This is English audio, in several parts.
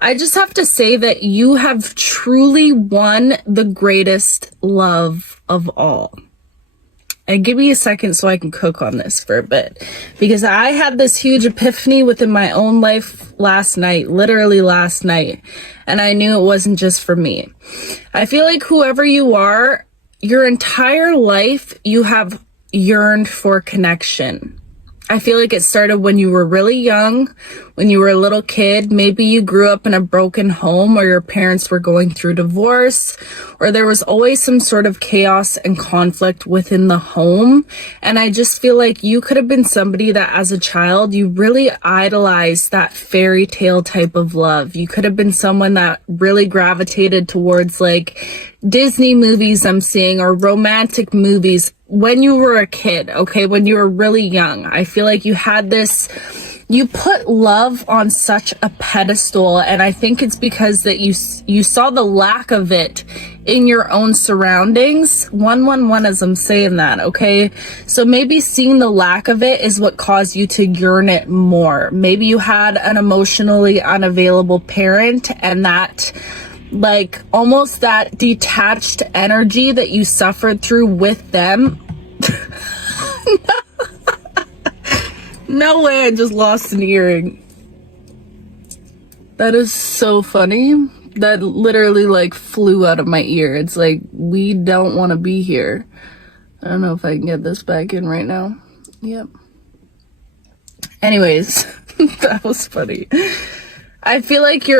I just have to say that you have truly won the greatest love of all. And give me a second so I can cook on this for a bit, because I had this huge epiphany within my own life last night, literally last night, and I knew it wasn't just for me. I feel like whoever you are, your entire life, you have yearned for connection. I feel like it started when you were really young, when you were a little kid. Maybe you grew up in a broken home, or your parents were going through divorce, or there was always some sort of chaos and conflict within the home. And I just feel like you could have been somebody that as a child, you really idolized that fairy tale type of love. You could have been someone that really gravitated towards like Disney movies I'm seeing, or romantic movies when you were a kid, okay? When you were really young. I feel like you had this, you put love on such a pedestal, and I think it's because that you saw the lack of it in your own surroundings. 111 as I'm saying that, okay? So maybe seeing the lack of it is what caused you to yearn it more. Maybe you had an emotionally unavailable parent, and that, like, almost that detached energy that you suffered through with them. No way, I just lost an earring. That is so funny. That literally like flew out of my ear. It's like, we don't want to be here. I don't know if I can get this back in right now. Yep. Anyways, that was funny. I feel like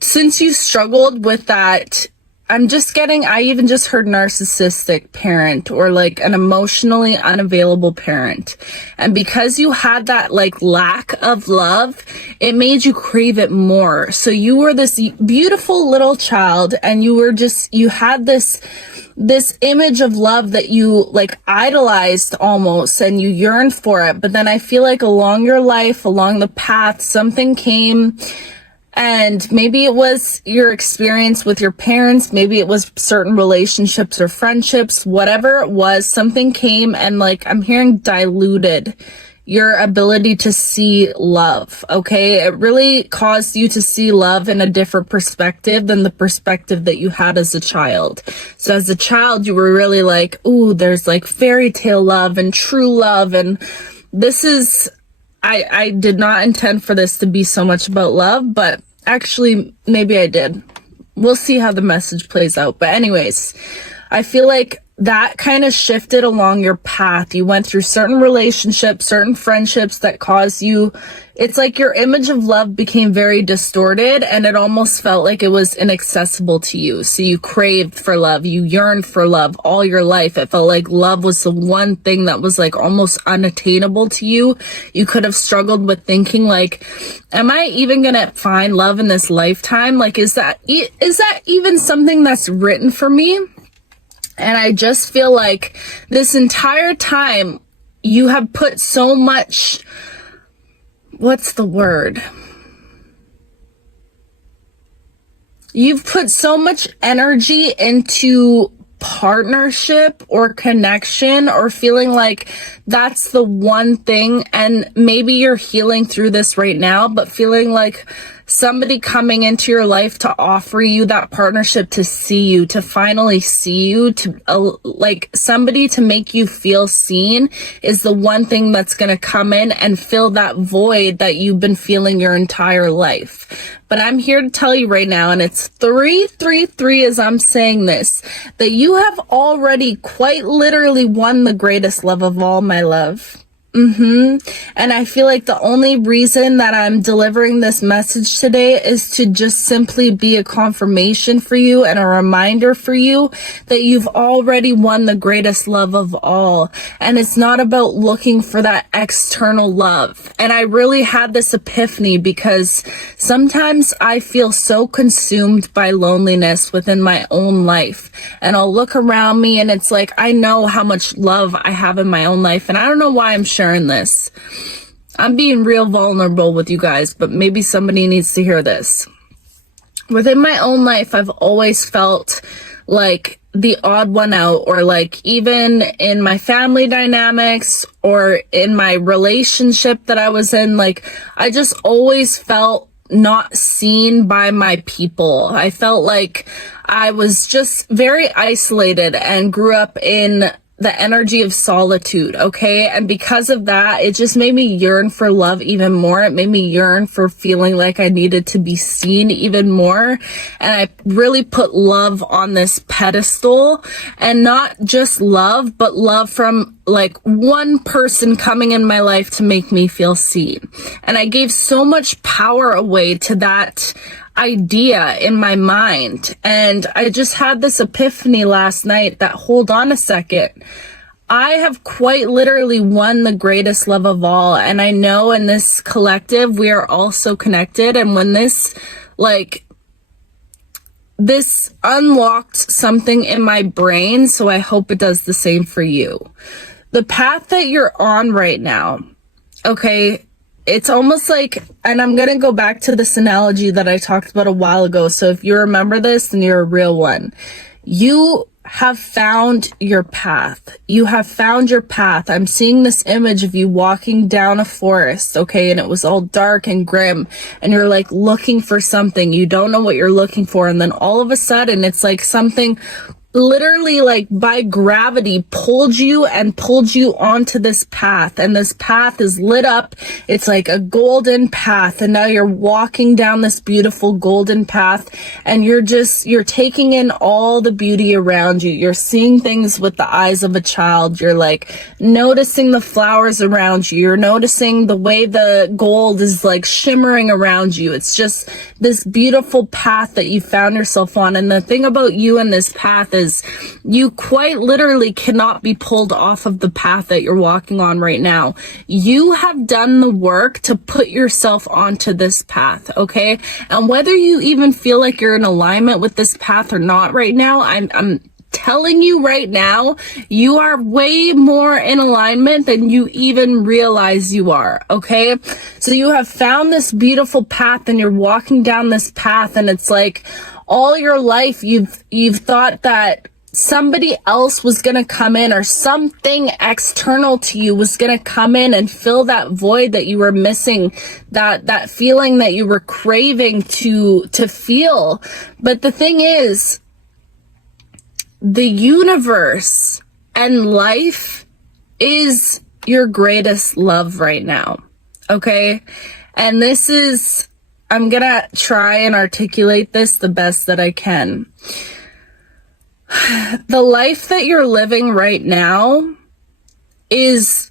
since you struggled with that, I even just heard narcissistic parent, or like an emotionally unavailable parent. And because you had that like lack of love, it made you crave it more. So you were this beautiful little child, and you had this image of love that you like idolized almost, and you yearned for it. But then I feel like along your life, along the path, something came. And maybe it was your experience with your parents, maybe it was certain relationships or friendships, whatever it was, something came and like, I'm hearing diluted your ability to see love, okay? It really caused you to see love in a different perspective than the perspective that you had as a child. So as a child, you were really like, ooh, there's like fairy tale love and true love, and this is... I did not intend for this to be so much about love, but actually, maybe I did. We'll see how the message plays out. But anyways, I feel like that kind of shifted along your path. You went through certain relationships, certain friendships that caused you, it's like your image of love became very distorted, and it almost felt like it was inaccessible to you. So you craved for love, you yearned for love all your life. It felt like love was the one thing that was like almost unattainable to you. You could have struggled with thinking like, am I even gonna find love in this lifetime? Like, is that even something that's written for me? And I just feel like this entire time you have put so much, what's the word? You've put so much energy into partnership or connection, or feeling like that's the one thing. And maybe you're healing through this right now, but feeling like somebody coming into your life to offer you that partnership, to see you, to finally see you, to like somebody to make you feel seen, is the one thing that's going to come in and fill that void that you've been feeling your entire life. But I'm here to tell you right now, and it's 333 as I'm saying this, that you have already quite literally won the greatest love of all, my love. And I feel like the only reason that I'm delivering this message today is to just simply be a confirmation for you and a reminder for you that you've already won the greatest love of all. And it's not about looking for that external love. And I really had this epiphany because sometimes I feel so consumed by loneliness within my own life. And I'll look around me and it's like, I know how much love I have in my own life. And I don't know why I'm sharing this. I'm being real vulnerable with you guys, but maybe somebody needs to hear this. Within my own life, I've always felt like the odd one out, or like even in my family dynamics or in my relationship that I was in, like I just always felt not seen by my people. I felt like I was just very isolated and grew up in the energy of solitude, okay? And because of that, it just made me yearn for love even more. It made me yearn for feeling like I needed to be seen even more. And I really put love on this pedestal, and not just love, but love from like one person coming in my life to make me feel seen. And I gave so much power away to that idea in my mind. And I just had this epiphany last night that, hold on a second, I have quite literally won the greatest love of all. And I know in this collective, we are all so connected. And when this unlocked something in my brain, so I hope it does the same for you. The path that you're on right now, okay, it's almost like, and I'm going to go back to this analogy that I talked about a while ago. So if you remember this, then you're a real one. You have found your path. You have found your path. I'm seeing this image of you walking down a forest, okay? And it was all dark and grim, and you're like looking for something. You don't know what you're looking for. And then all of a sudden it's like something literally like by gravity pulled you onto this path, and this path is lit up. It's like a golden path, and now you're walking down this beautiful golden path, and you're taking in all the beauty around you. You're seeing things with the eyes of a child. You're like noticing the flowers around you. You're noticing the way the gold is like shimmering around you. It's just this beautiful path that you found yourself on. And the thing about you and this path is you quite literally cannot be pulled off of the path that you're walking on right now. You have done the work to put yourself onto this path, okay? And whether you even feel like you're in alignment with this path or not right now, I'm telling you right now, you are way more in alignment than you even realize you are, okay? So you have found this beautiful path, and you're walking down this path, and it's like all your life you've thought that somebody else was going to come in, or something external to you was going to come in and fill that void that you were missing, that feeling that you were craving to feel. But the thing is, the universe and life is your greatest love right now, okay? And this is, I'm gonna try and articulate this the best that I can. The life that you're living right now is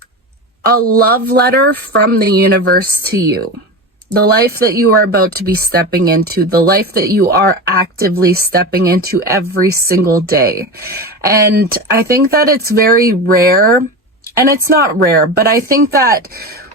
a love letter from the universe to you. The life that you are about to be stepping into, the life that you are actively stepping into every single day. And I think that it's very rare, and it's not rare, but I think that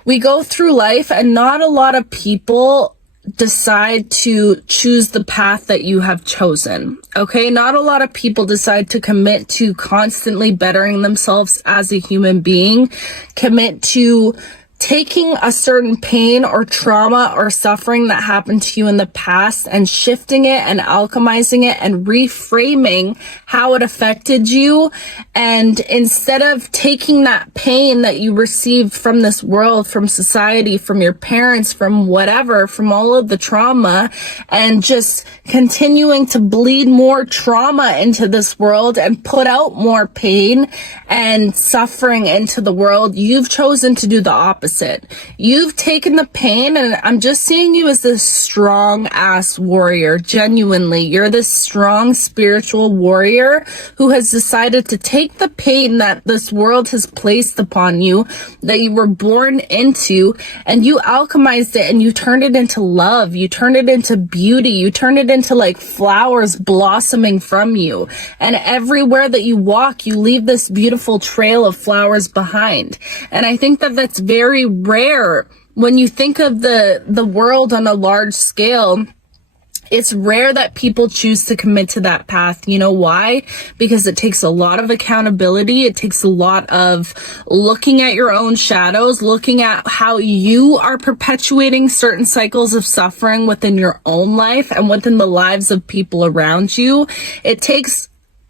we go through life and not a lot of people decide to choose the path that you have chosen, okay? Not a lot of people decide to commit to constantly bettering themselves as a human being, commit to taking a certain pain or trauma or suffering that happened to you in the past and shifting it and alchemizing it and reframing how it affected you. And instead of taking that pain that you received from this world, from society, from your parents, from whatever, from all of the trauma, and just continuing to bleed more trauma into this world and put out more pain and suffering into the world, you've chosen to do the opposite. You've taken the pain, and I'm just seeing you as this strong ass warrior. Genuinely, you're this strong spiritual warrior who has decided to take the pain that this world has placed upon you, that you were born into, and you alchemized it and you turned it into love. You turned it into beauty. You turned it into like flowers blossoming from you. And everywhere that you walk, you leave this beautiful trail of flowers behind. And I think that that's very rare when you think of the world on a large scale. It's rare that people choose to commit to that path. You know why? Because it takes a lot of accountability. It takes a lot of looking at your own shadows, looking at how you are perpetuating certain cycles of suffering within your own life and within the lives of people around you. It takes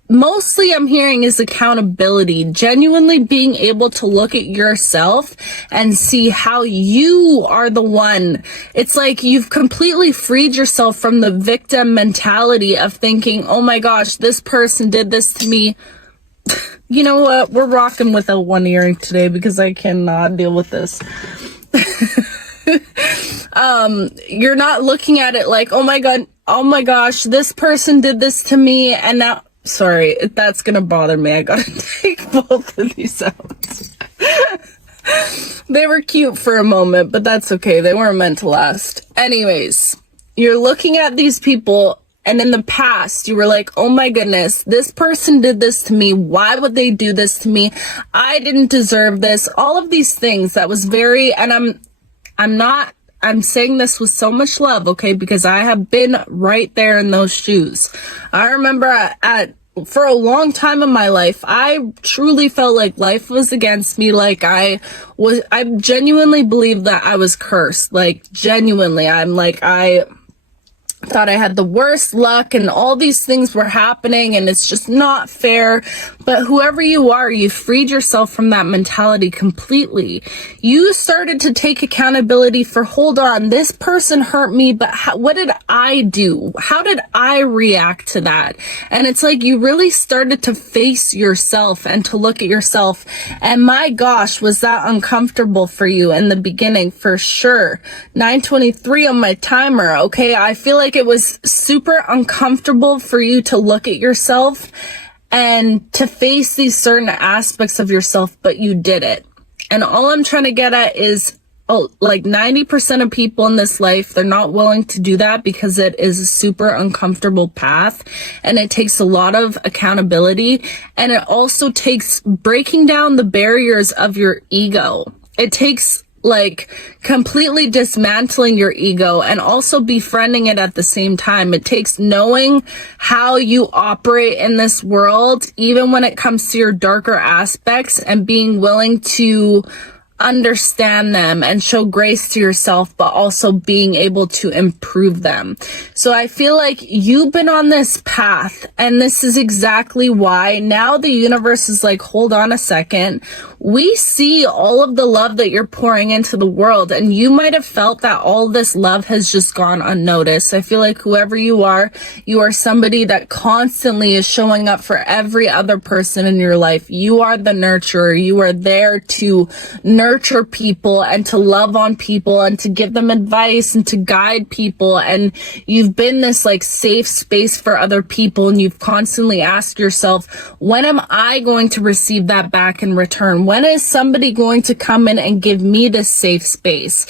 mostly I'm hearing is accountability, genuinely being able to look at yourself and see how you are the one. It's like you've completely freed yourself from the victim mentality of thinking, oh my gosh, this person did this to me. You know what? We're rocking with a one earring today because I cannot deal with this. You're not looking at it like, oh my God, oh my gosh, this person did this to me, and now, sorry, that's gonna bother me. I gotta take both of these out. They were cute for a moment, but that's okay. They weren't meant to last. Anyways, you're looking at these people, and in the past, you were like, oh my goodness, this person did this to me. Why would they do this to me? I didn't deserve this. All of these things that was very, and I'm saying this with so much love, okay? Because I have been right there in those shoes. I remember for a long time in my life, I truly felt like life was against me. Like I genuinely believed that I was cursed. Like genuinely, I thought I had the worst luck and all these things were happening and it's just not fair. But whoever you are, you freed yourself from that mentality completely. You started to take accountability for, hold on, this person hurt me, but what did I do? How did I react to that? And it's like you really started to face yourself and to look at yourself. And my gosh, was that uncomfortable for you in the beginning? For sure. 9:23 on my timer. Okay. I feel like it was super uncomfortable for you to look at yourself and to face these certain aspects of yourself, but you did it. And all I'm trying to get at is, like 90% of people in this life, they're not willing to do that because it is a super uncomfortable path and it takes a lot of accountability, and it also takes breaking down the barriers of your ego. It takes like completely dismantling your ego and also befriending it at the same time. It takes knowing how you operate in this world, even when it comes to your darker aspects, and being willing to understand them and show grace to yourself, but also being able to improve them. So I feel like you've been on this path, and this is exactly why now the universe is like, hold on a second. We see all of the love that you're pouring into the world, and you might have felt that all this love has just gone unnoticed. I feel like whoever you are somebody that constantly is showing up for every other person in your life. You are the nurturer. You are there to nurture people and to love on people and to give them advice and to guide people. And you've been this like safe space for other people, and you've constantly asked yourself, when am I going to receive that back in return? When is somebody going to come in and give me this safe space?